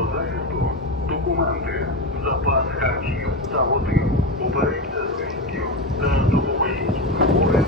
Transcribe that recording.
цивільного захисту, документи, запас харчів та води, попередньо зв'язків та допоможіть хворим.